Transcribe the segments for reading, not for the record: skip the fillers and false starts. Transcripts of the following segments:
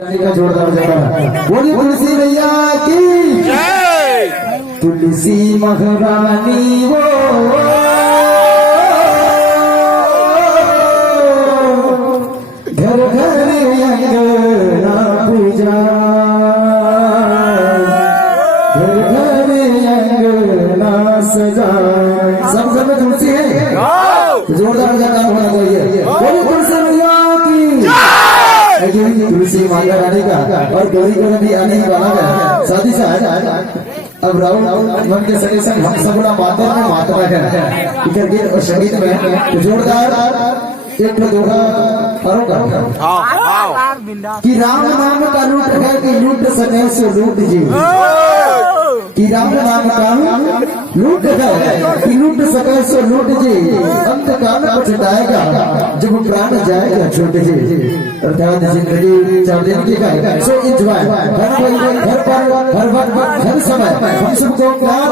का जोरदार जयकारा बोली तुलसी मैया की जय। तुलसी महारानी वो घर घर अंगना पूजा, घर घर अंगना सजा। सब घर में तुलसी है, जोरदार जयकारा होना चाहिए। बोली तुलसी मैया की जय। तुलसी माता रानी का और गौरी का भी आने वाला है। साथ ही साथ अब राहुल मन के सगे संग हम सब माता में मात्रा है करके और संगीत में तो जोरदार एक दोहा करो कि राम नाम का लूट है कि लूट सके से लूट जी, कि राम नाम का लूट है कि लूट सके से लूट जी। अंत काल पछताएगा जब प्राण जाएगा छूट जी। अर्थात जिंदगी 4 दिन की है, सो एंजॉय हर पर हर वक्त हर समय हम सबको प्यार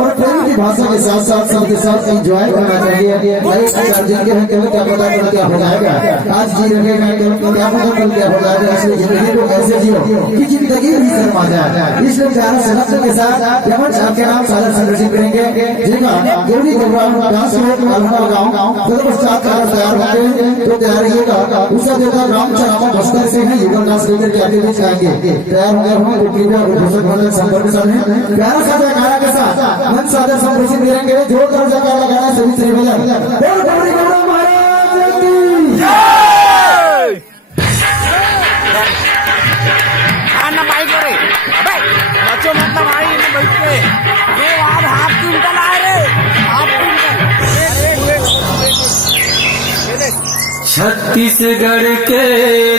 और प्रेम की भाषा के साथ साथ सबके साथ एंजॉय करना चाहिए। लाइफ 4 दिन के हैं, केवल क्या पता कल क्या हो जाएगा। आज जी रहे हैं, केवल क्या पता कल क्या हो जाएगा। इसलिए जिंदगी को ऐसे जियो कि जिंदगी भी शर्मा जाए। इसलिए प्यार संरक्षण के साथ यमन साहब के नाम सादर संरक्षित करेंगे जिनका गौरी प्रोग्राम डांस में गाँव पश्चात तैयार होंगे तो तैयार रहिएगा। उसका देवता रामचंद्र भास्कर से है युगल दास लेकर के आगे बीच आएंगे। तैयार होंगे हम तो कृपया घोषक वाले संपर्क साथ हैं प्यारा सादा गाना के साथ मन सादर संरक्षित करेंगे। जोरदार जयकारा लगाना सभी से बोला बोल गौरी गौरा महाराज की जय। आना भाई करे अबे बच्चों मतलब भाई ने बैठ के ये आज हाथ क्विंटल आए रे, हाथ क्विंटल। छत्तीसगढ़ के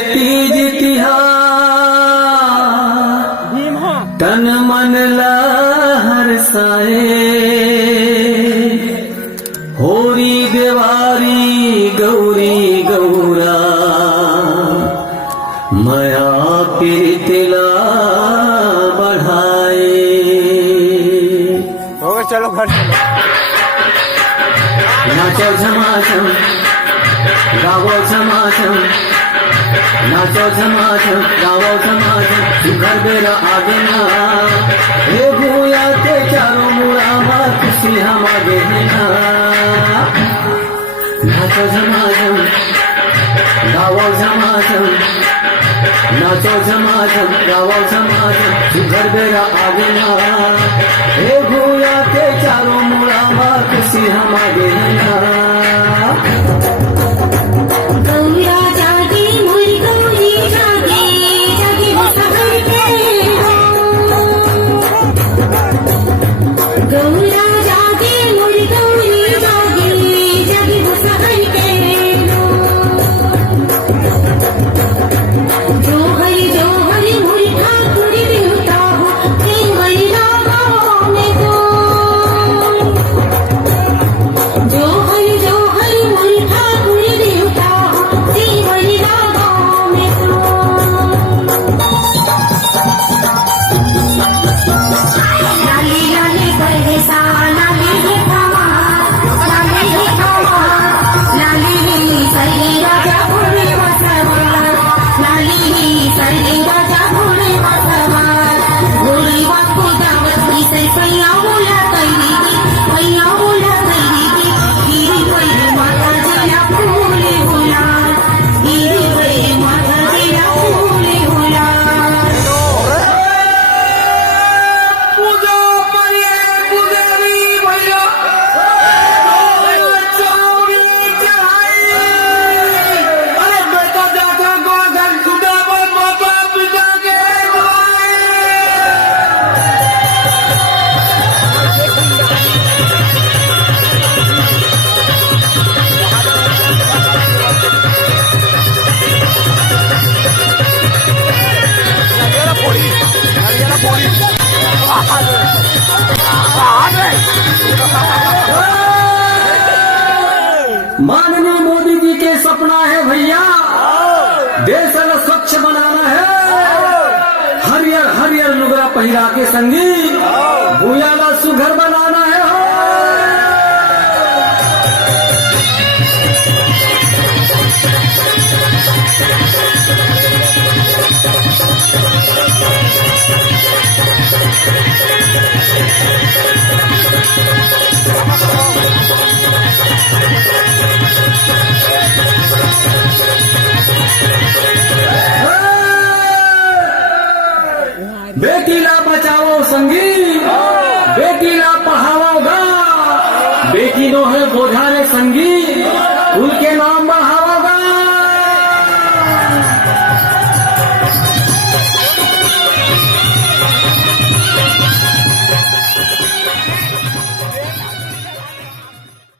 तीज तिहार तन मन लहर साए, होरी देवारी गौरी गौरा माया प्रीतिला बढ़ाए। हो गए चलो घर चलो। नाचो झमाझम गावो झमाझम, नाचो झमाझम गावो झमाझम। घर बेरा आगे ना हे भूया के चारों मुड़ा मार खुशी हम आगे ना। नाचो झमाझम गावो झमाझम, नाचो झमाझम गावो झमाझम। घर बेरा आगे ना हे भूया के चारों मुड़ा मार खुशी हम आगे ना। माननीय मोदी जी के सपना है भैया, देश स्वच्छ बनाना है। हरियर हरियर लुगरा पहिरा के संगी भूयाला सुघर